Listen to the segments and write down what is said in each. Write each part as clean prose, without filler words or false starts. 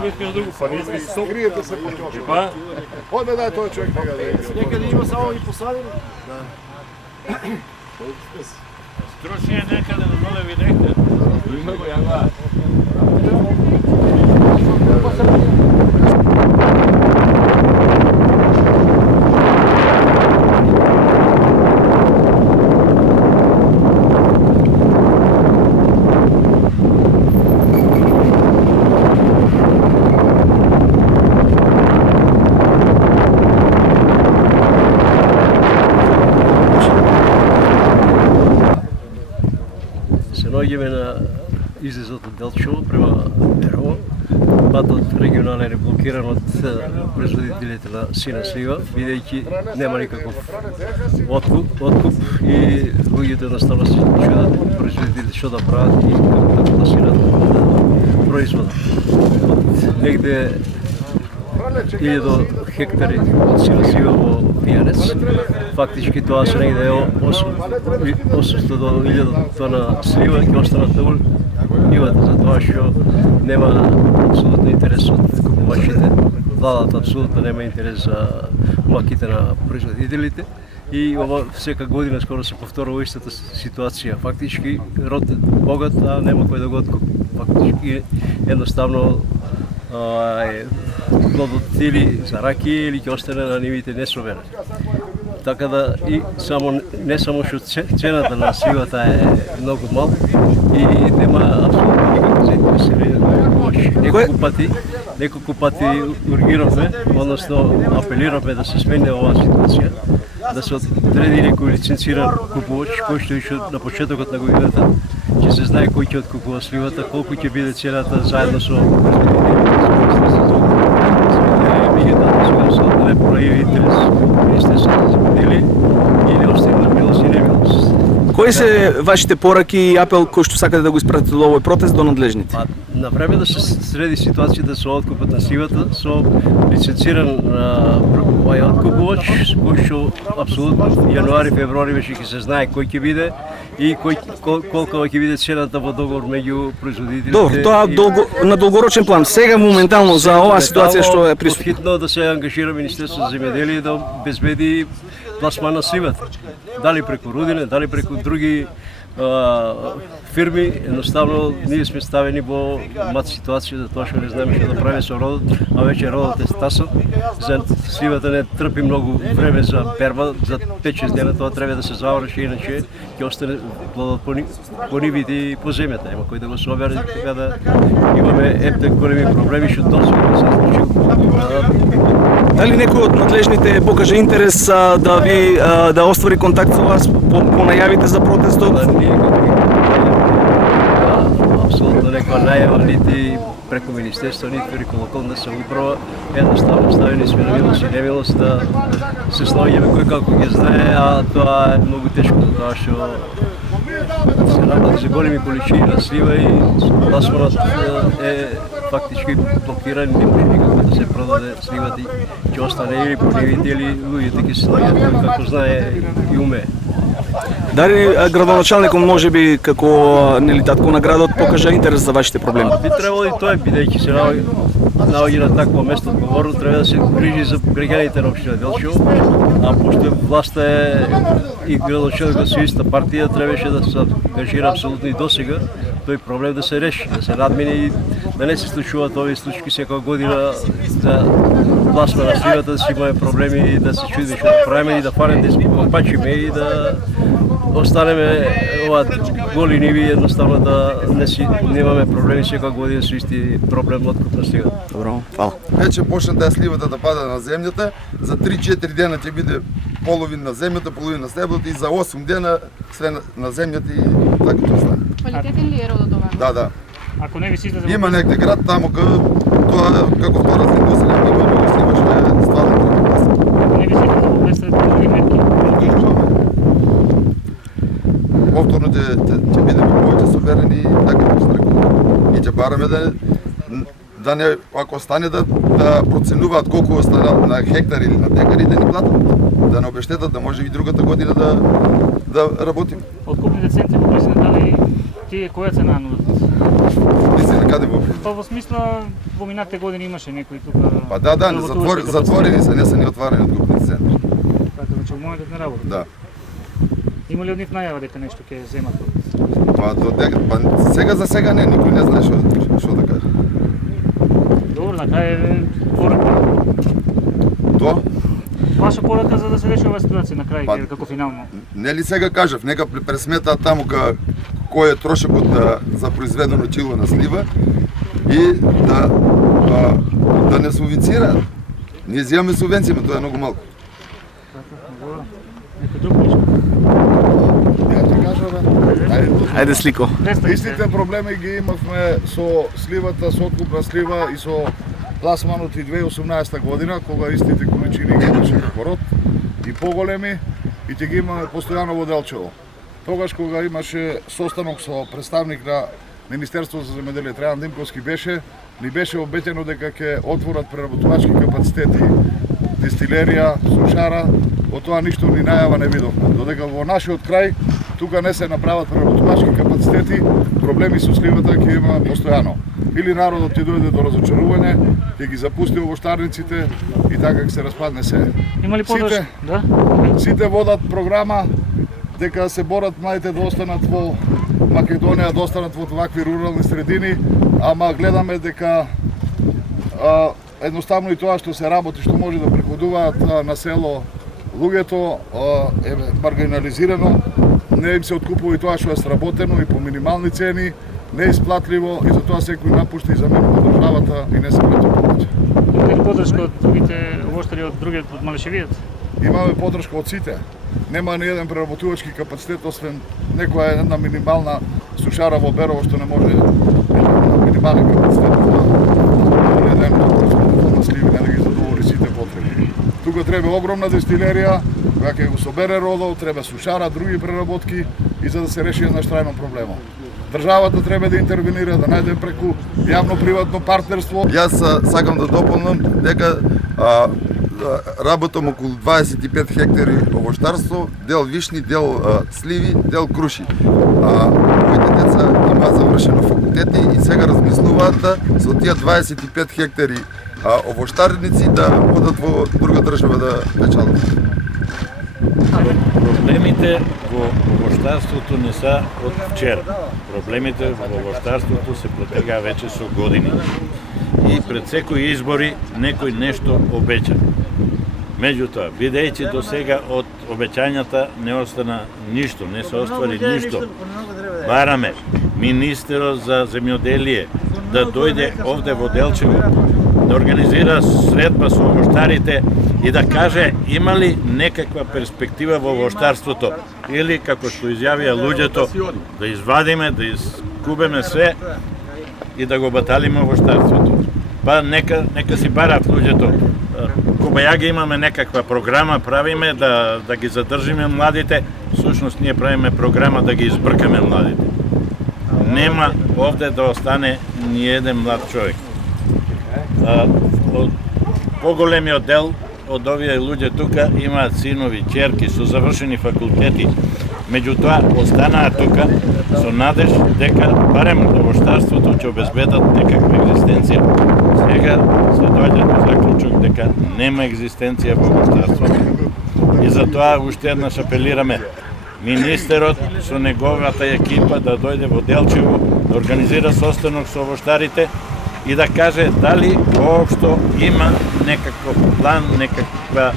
го искаш да го фаниш, да си Криете се по тошка. па. Одме дай този човек нега да е. Некъде има само и посадени. Струши некъде на доле видехте. Има го, яга. Наоѓаме на излезот од Делчево према Берово. Патот регионален е блокиран од производителите на сина слива, бидејќи нема никаков откуп и луѓето едноставно се чудат производителите што да прават и како да синат производот. Од негде 1000 хектари од сина слива во Пијанец. Фактички тоа се негде 800 до 1000 тона слива ќе останат на нивата, затоа што нема апсолутно интерес од купувачите. Владата апсолутно нема интерес за млаките на производителите и ова сека година скоро се повторува истата ситуација. Фактички род богат, а нема кој да го откупи. Фактички едноставно плодот или за ракија или ќе остане на нивите несоберен. Така да и не само што цената на сливата е многу мал и нема апсолутно никакво заинтересирање. Неколку пати ургиравме, односно апелиравме да се смени оваа ситуација, да се одреди некој лиценциран купувач кој што више на почетокот на годината ќе се знае кој ќе откупува сливата, колку ќе биде цената заедно со да не прояви интерес Министерството за земјоделие и не остигна милост и немилост. Кои се вашите пораки и апел кои што сакате да го испратите до овој протест до надлежните? На време да се среди ситуацијата со откупот на сивата, со лиценциран откупувач, кој што апсолутно јануари, февруари веќе ќе се знае кој ќе биде и колку ќе биде цената во договор меѓу производителите. Добро, тоа на долгорочен план. Сега моментално за оваа ситуација што е присутна. Хитно да се ангажира Министерството за земјоделие да обезбеди пласман на сливата. Дали преку Рудине, дали преку други фирми, едноставно ние сме ставени во мат ситуација за тоа што не знаеме што да правиме со родот, а веќе родот е стасен. За сливата не трпи многу време за перба, за 5-6 дена тоа треба да се заврши, иначе ќе остане плодот по нивите и по земјата. Има кој да го собере, така да имаме ептек големи проблеми што досега се случил. Дали некој од надлежните покаже интерес да оствари контакт со вас по најавите за протестот? Апсолутно некоја најава, нити преку Министерство, нити преку локална самоуправа. Едноставно ставени сме на милост и немилост да се снаоѓаме кој како ги знае, а тоа е многу тешко, затоа што се работи за големи количини на слива и пласманот е фактички блокиран, не може никако да се продаде сливата и ќе остане или по нивите или луѓето ќе се снаоѓат кој како знае и умее. Дали градоначалникот можеби како татко на градот покажа интерес за вашите проблеми? Би требало и тоа, бидејќи се наоѓа на такво место одговорно, треба да се грижи за граѓаните на општина Делчево, а пошто власта е и градоначалникот со иста партија, требаше да се ангажира апсолутно и досега тој проблем да се реши, да се надмине и да не се случуваат овие случаи секоја година да пласма на сливата, да си имаме проблеми и да се чудиме што да правиме и да фанем да пачиме и да останеме оваа голи ниви, едноставно да немаме проблеми секоја година со исти проблем откуп на сливата. Добро, фала. Вече почна таа сливата да пада на земјата, за 3-4 дена ќе биде половин на земјата, половин на стеблото и за 8 дена све на земјата и така тоа стане. Квалитетен ли е родот ова? Да. Ако не ви си излезе Има негде град таму тоа како втора индустрија има многу слива што е стварно прекрасно. не ви си излезе во пресред други мерки. Повторно ќе бидеме повеќе соберени и така што рекол. И ќе бараме да не, ако стане да проценуваат колку остана на хектар или на декар и да ни платат, да не обештетат, да може и другата година да работиме. Откупните центри во близина дали тие која цена нудат? Мисли на каде во Па во смисла, во минатите години имаше некои тука... Па да, затворени се, не се ни отварени откупни центри. Така, значи, во моментот не работат. Да. Има ли од нив најава дека нешто ќе земат? Па сега за сега не, никој не знае што да каже. Добро, на крај е порака. Тоа? Ваша порака за да се реши оваа ситуација на крај, Па, како финално? Нели сега кажав, нека пресметаат таму кој е трошокот за произведено чило на слива и да не субвенцираат. Ние земаме субвенции, но тоа е многу малку. Некој друг нешто? Ја ти кажам, Ајде слико. истите проблеми ги имавме со сливата, со откупна слива и со пласманот и 2018 година, кога истите количини ги имаше како род и поголеми и ќе ги имаме постојано во Делчево. Тогаш кога имаше состанок со представник на Министерството за земјоделие Трајан Димковски ни беше обетено дека ќе отворат преработувачки капацитети, дистилерија, сушара, од тоа ништо ни најава не видовме. Додека во нашиот крај тука не се направат преработувачки капацитети, проблеми со сливата ќе има постојано. Или народот ќе дојде до разочарување, ќе ги запусти овоштарниците и така ќе се распадне се. Има ли подршка? Да? Сите водат програма дека се борат младите да останат во Македонија, да останат во вакви рурални средини, ама гледаме дека едноставно и тоа што се работи, што може да приходуваат на село луѓето е маргинализирано, не им се откупува и тоа што е сработено и по минимални цени, не е исплатливо и затоа секој напушти и заменува државата и не се враќа повеќе. Има ли подршка од другите овоштари од другиот од Малешевијат? Имаме подршка од сите. Нема ни еден преработувачки капацитет, освен некоја една минимална сушара во Берово што не може на минимален капацитет да еден на сливи, не да ги задоволи сите потреби. Тука треба огромна дистилерија, која ќе го собере родо, треба сушара, други преработки и за да се реши еднаш трајно проблемот. Државата треба да интервенира, да најде преку јавно-приватно партнерство. Јас сакам да дополнам дека работам околу 25 хектари овоштарство, дел вишни, дел сливи, дел круши. Моите деца имаат завршено факултети и сега размислуваат со тие 25 хектари овоштарници да одат во друга држава да печалат. Проблемите во овоштарството не се од вчера. Проблемите во овоштарството се протегаа веќе со години. И пред секои избори некој нешто обеќа. Меѓутоа, бидејќи до сега од обеќањата не остана ништо, не се оствари ништо, бараме министерот за земјоделие да дојде овде во Делчево, да организира средба со овоштарите и да каже има ли некаква перспектива во овоштарството или, како што изјавија луѓето, да извадиме, да искубеме све и да го баталиме овоштарството. Па нека си барат луѓето. Кобајаги имаме некаква програма, правиме да ги задржиме младите, всушност ние правиме програма да ги избркаме младите. Нема овде да остане ни еден млад човек. Поголемиот дел од овие луѓе тука имаат синови, ќерки со завршени факултети. Меѓутоа, останаа тука со надеж дека барем овоштарството ќе обезбедат некаква екзистенција. Сега се доаѓа до заклучок дека нема екзистенција во овоштарството. И затоа уште еднаш апелираме министерот со неговата екипа да дојде во Делчево, да организира состанок со овоштарите и да каже дали воопшто има некаков план, некаква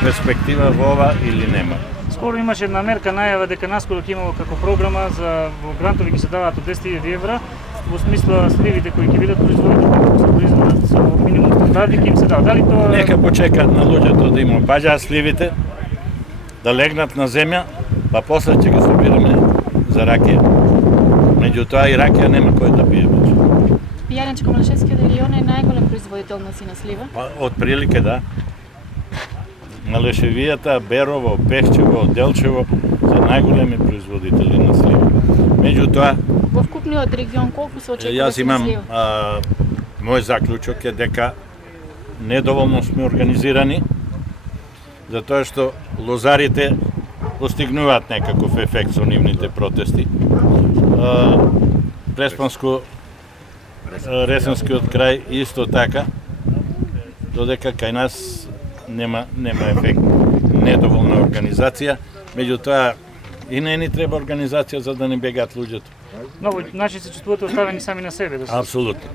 перспектива во ова или нема. Скоро имаше една мерка најава дека наскоро ќе имало како програма за во грантови ќе се даваат од 10.000 евра во смисла сливите кои ќе бидат производени како се произведат со минимум стандарди ќе им се дава. Дали тоа Нека почекаат на луѓето да им обаѓаат сливите, да легнат на земја, па после ќе ги собираме за ракија. Меѓутоа и ракија нема кој да пие веќе. Пијанечко-Малешевскиот регион е најголем производител на сина слива. Па, отприлике да. Малешевијата, Берово, Пехчево, Делчево се најголеми производители на слива. Меѓутоа, Во вкупниот регион колку се очекува јас имам слива? мој заклучок е дека недоволно сме организирани, затоа што лозарите постигнуваат некаков ефект со нивните протести. Преспанско-Ресенскиот крај исто така, додека кај нас нема ефект, недоволна организација, меѓутоа и не ни треба организација за да не бегаат луѓето. Ново, значи се чувствувате оставени сами на себе? Да се... Апсолутно.